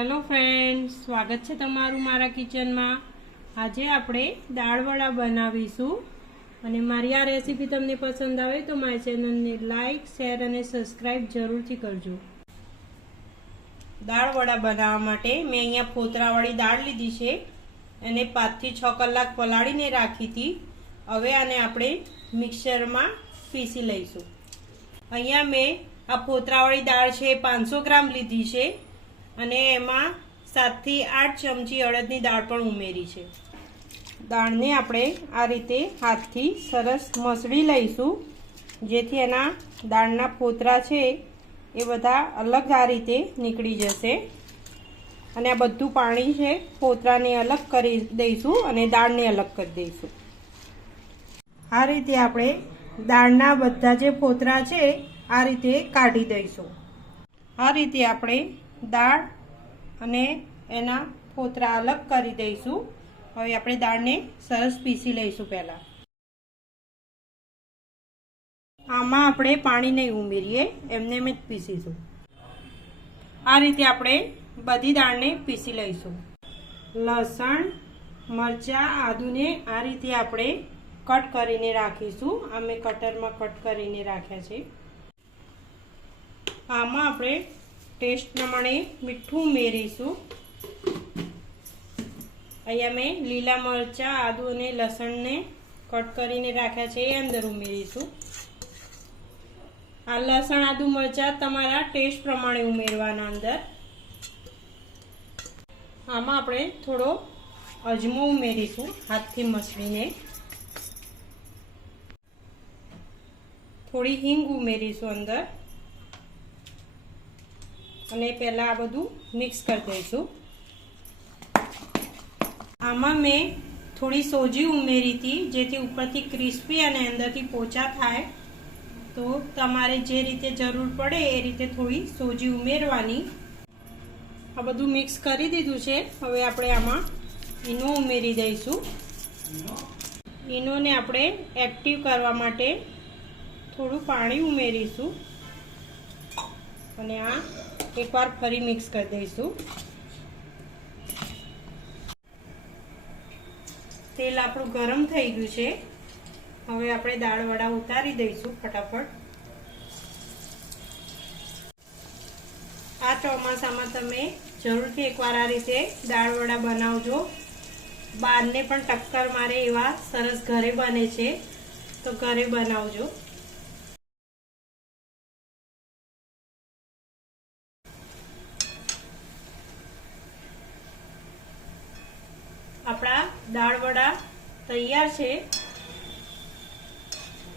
Hello friends, स्वागत है तमारू मारा किचन में। आज आपणे दाळवड़ा बनावीशुं अने मारी आ रेसिपी तमने पसंद आवे तो मारी चेनल ने लाइक, शेर अने सब्सक्राइब जरूरथी करजो। दाळवड़ा बनाववा माटे मैं अहींया फोतरावाળી दाळ लीधी छे अने 5 થી 6 कलाक पलाळीने राखी थी। हवे आने आपणे मिक्सर में पीसी लईशुं। अहींया मैं आ फोतरावाળી दाळ छे 500 ग्राम लीधी छे અને એમાં 7 થી 8 ચમચી અડદની દાળ પણ ઉમેરી છે। દાળને આપણે આ રીતે હાથથી સરસ મસળી લઈશું, જેથી એના દાળના ફોતરા છે એ બધા અલગ આ રીતે નીકળી જશે અને આ બધું પાણી છે ફોતરાને અલગ કરી દઈશું અને દાળને અલગ કરી દઈશું। આ રીતે આપણે દાળના બધા જે ફોતરા છે આ રીતે કાઢી દઈશું। આ રીતે આપણે दाळ अने एना फोतरा अलग करी दईशुं। हवे आपणे दाळने सरस पीसी लईशुं। पहेला आमां आपणे पाणी नहीं उमेरीए, एमने में ज पीसीशुं। आ रीते आपणे बधी दाळने पीसी लईशुं। लसण, मरचा, आदुने आ रीते आपणे कट करीने राखीशुं। आ मैं कटरमां कट करीने राख्या छे। आमां आपणे टेस्ट प्रमाणे मीठुं उमेरीशुं। अहींया मैं लीला मरचा, आदु अने लसण ने कट करीने राख्या छे ए अंदर उमेरीशुं। आ लसण, आदु, मरचा तमारा टेस्ट प्रमाणे उमेरवाना अंदर। आमां आपणे थोड़ो अजमो उमेरीशुं हाथथी मसळीने। थोड़ी हींग उमेरीशुं अंदर અને પહેલા આ બધું મિક્સ કરી દઈશું। આમાં મેં થોડી સોજી ઉમેરી હતી, જેથી ઉપરથી ક્રિસ્પી અને અંદરથી પોચા થાય। તો તમારે જે રીતે જરૂર પડે એ રીતે થોડી સોજી ઉમેરવાની। આ બધું મિક્સ કરી દીધું છે। હવે આપણે આમાં ઈનો ઉમેરી દઈશું। ઈનોને આપણે એક્ટિવ કરવા માટે થોડું પાણી ઉમેરીશું અને આ एक बार फरी मिक्स कर दईशुं। तेल आपणुं गरम थई गयुं छे। हवे आपणे दाळवड़ा उतारी दईशुं फटाफट। आ ચોમાસામાં તમે જરૂરથી એકવાર આ રીતે દાળવડા બનાવજો। બહારને પણ ટક્કર મારે એવા સરસ ઘરે બને છે, તો ઘરે બનાવજો। આપણા દાળવડા તૈયાર છે।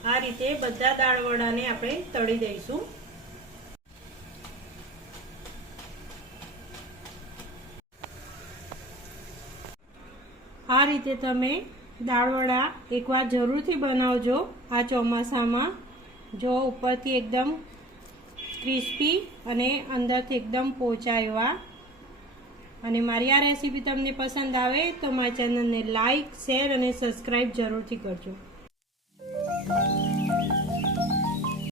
આ રીતે બધા દાળવડાને આપણે તળી દઈશું। આ રીતે તમે દાળવડા એકવાર જરૂરથી બનાવજો આ ચોમાસામાં। જો ઉપરથી એકદમ ક્રિસ્પી અને અંદરથી એકદમ પોચા એવા। અને મારી આ રેસીપી તમને પસંદ આવે તો મારી ચેનલને લાઇક, શેર અને સબસ્ક્રાઇબ જરૂરથી કરજો।